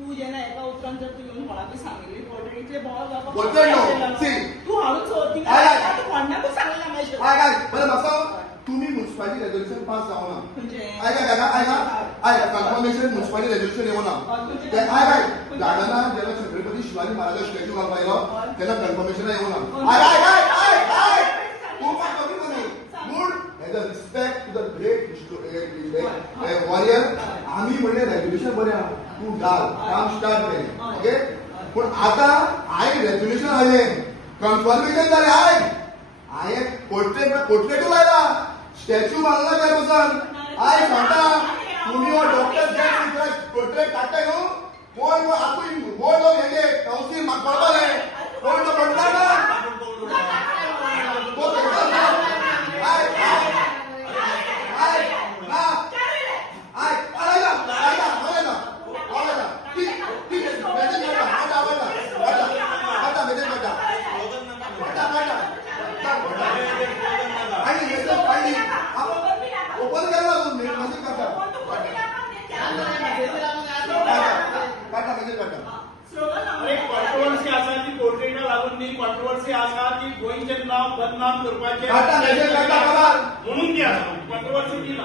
तू जेन्ना एका उतरान जर तू येऊन कोणाकूय सांगिल्ली पोर्ट्रेटीतले बॉल बाबा तू हाडून सोद तू कोणाकूच सांगला मागीर बरें म्हाका तुम्ही म्युनिसिपालिटी रेजोल्युशन पास जावना कन्फर्मेशन म्युनिसिपालिटी रेजोल्युशन येवना गार्डना जेन्ना छत्रपती शिवाजी महाराज स्टॅच्यू घालपाक आयलो तेन्ना कन्फर्मेशन येवना पूण as a respect to the great warrior आम्ही म्हणले रेजोल्युशन बरें आहा तू घाल काम स्टार्ट केलें ओके पूण आतां हांवें रेजोल्युशन हाडलें कन्फर्मेशन जालें हांवें पोर्ट्रेटू लायला स्टॅच्यू बांदला त्या बसून हांवें सांगता तुम्ही हो डॉक्टर पोर्ट्रेट काडटाय न्हू कोण आपूण बोर्ड ऑफ हेजे कावन्सील म्हाका कळपालें कोण तो पडटा कॉन्ट्रोवर्सी आसा ती पोर्ट्रेटा लागून न्ही कॉन्ट्रोवर्सी आसा ती गोंयचें नांव बदनाम करपाचें म्हणून ती आसा कॉन्ट्रोवर्सी ती